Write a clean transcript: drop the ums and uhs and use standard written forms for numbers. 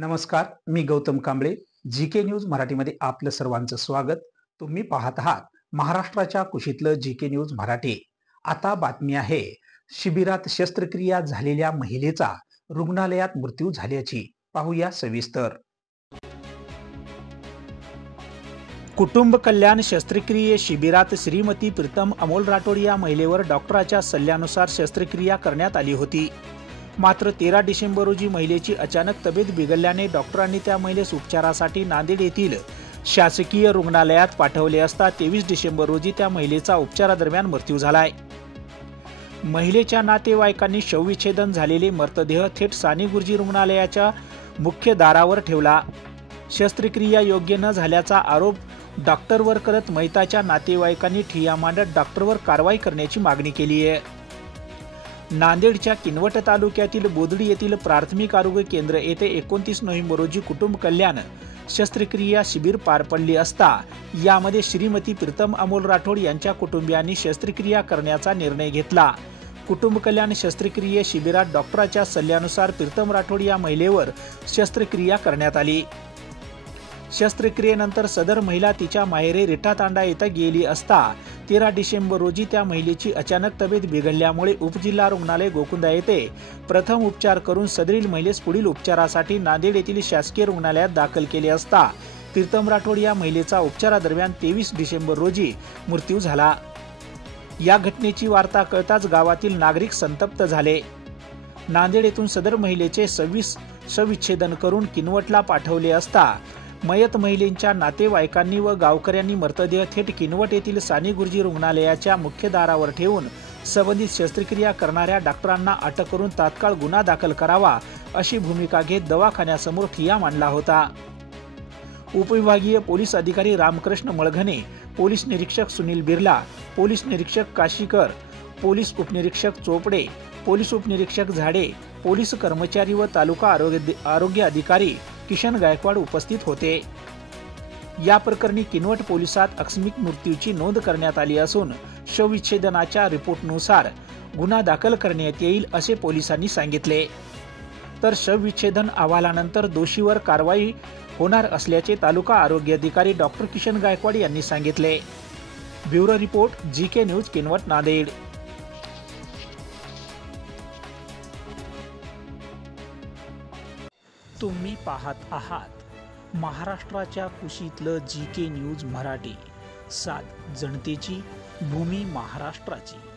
नमस्कार, मी Gautam Kamble. GK news मराठीमध्ये आपलं सर्वांचं स्वागत. तुम्ही पाहत आहात महाराष्ट्राच्या कुशीतलं जीके न्यूज मराठी. आता बातमी आहे, शिबिरात शस्त्रक्रिया झालेल्या महिलेचा रुग्णालयात मृत्यू झाल्याची. पाहूया सविस्तर. कुटुंब कल्याण शस्त्रक्रिये शिबिरात श्रीमती प्रीतम अमोल राठोड या महिलेवर डॉक्टराच्या सल्ल्यानुसार शस्त्रक्रिया करण्यात आली होती. मात्र 13 डिसेंबर रोजी महिलेची अचानक तब्येत बिघडल्याने डॉक्टरांनी त्या महिलेस उपचारासाठी नांदेड येथील शासकीय रुग्णालयात पाठवले असता 23 डिसेंबर रोजी त्या महिलेचा उपचारादरम्यान मृत्यू झालाय. महिलेच्या नातेवाईकांनी शवविच्छेदन झालेले मृतदेह थेट साने गुरुजी रुग्णालयाच्या मुख्य दारावर ठेवला. शस्त्रक्रिया योग्य न झाल्याचा आरोप डॉक्टरवर करत मयताच्या नातेवाईकांनी ठिय्या मांडत डॉक्टरवर कारवाई करण्याची मागणी केली आहे. नांदेडच्या किनवट तालुक्यातील बोदडी येथील प्राथमिक आरोग्य केंद्र येथे 29 नोव्हेंबर रोजी कुटुंब कल्याण शस्त्रक्रिया शिबिर पार पडली असता यामध्ये श्रीमती प्रीतम अमोल राठोड यांच्या कुटुंबियांनी शस्त्रक्रिया करण्याचा निर्णय घेतला. कुटुंब कल्याण शस्त्रक्रिये शिबिरात डॉक्टराच्या सल्ल्यानुसार प्रीतम राठोड या महिलेवर शस्त्रक्रिया करण्यात आली. शस्त्रक्रियेनंतर सदर महिला तिच्या माहेरी रिठातांडा येथे गेली असता 13 डिसेंबर रोजी त्या महिलेची अचानक तब्येत बिघडल्यामुळे उपजिल्हा रुग्णालय गोकुंदा येथे प्रथम उपचार करून सदरील महिलेस पुढील उपचारासाठी नांदेड येथील शासकीय रुग्णालयात दाखल केले असता प्रीतम राठोड या महिलेचा उपचारादरम्यान 23 डिसेंबर रोजी मृत्यू झाला. या घटनेची वार्ता कळताच गावातील नागरिक संतप्त झाले. नांदेड येथून सदर महिलेचे शवविच्छेदन करून किनवटला पाठवले असता मयत महिलेच्या नातेवाईकांनी व गावकऱ्यांनी मृतदेह थेट किनवट येथील साने गुरुजी रुग्णालयाच्या मुख्य दारावर ठेवून संबंधित शस्त्रक्रिया करणाऱ्या डॉक्टरांना अटक करून तात्काळ गुन्हा दाखल करावा अशी भूमिका घेत दवाखान्यासमोर ठिय्या मांडला होता. उपविभागीय पोलीस अधिकारी रामकृष्ण मळघने, पोलीस निरीक्षक सुनील बिर्ला, पोलीस निरीक्षक काशीकर, पोलीस उपनिरीक्षक चोपडे, पोलीस उपनिरीक्षक झाडे, पोलीस कर्मचारी व तालुका आरोग्य अधिकारी किशन गायकवाड उपस्थित होते. या प्रकरणी किनवट पोलिसात आकस्मिक मृत्यूची नोंद करण्यात आली असून शवविच्छेदनाच्या रिपोर्टनुसार गुन्हा दाखल करण्यात येईल असे पोलिसांनी सांगितले. तर शवविच्छेदन अहवालानंतर दोषीवर कारवाई होणार असल्याचे तालुका आरोग्य अधिकारी डॉक्टर किशन गायकवाड यांनी सांगितले. Bureau report, GK news, Kinwat, Nanded. तुम्ही पाहत आहात महाराष्ट्राच्या कुशीतलं जीके न्यूज मराठी. सात जनतेची, भूमी महाराष्ट्राची.